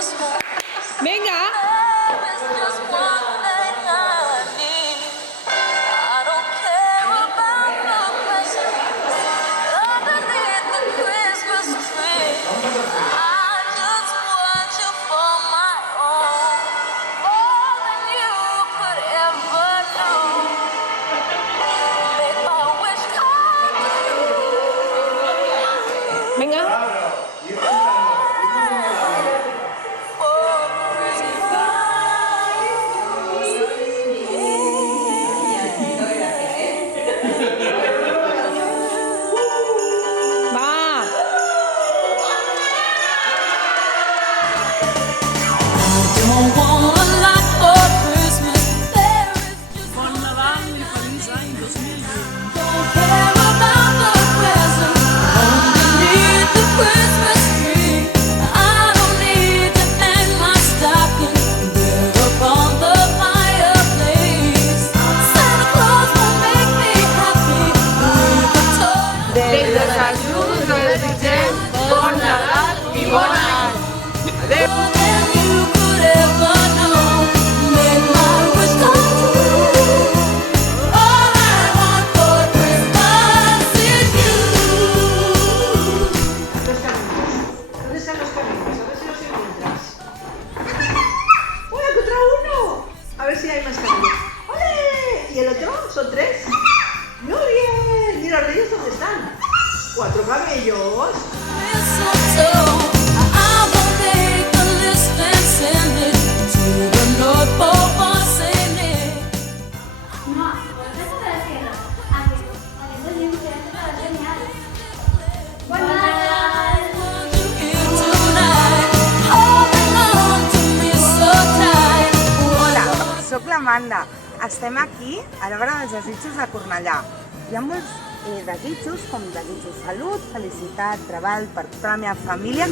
Vinga! Vinga! Va! Bon Nadal i feliç any 2020. Des de Jesús desitgem bon Nadal i bon any! Adéu! ¿Dónde están los caminos? A ver si los encuentras. ¡Oh, he encontrado uno! A ver si hay más caminos. ¡Ole! ¿Y el otro? ¿Son 3? ¡Muy bien! ¿Y los de ellos dónde están? 4 camellos. No, eso me refiero a que el libro que es para enseñar. Bueno, Hola, sóc l'Amanda. Estem aquí a l'Arbre dels Desitjos de Cornellà. Hi ha molts desitjos, com desitjos salut, felicitat, treball per tota la meva família.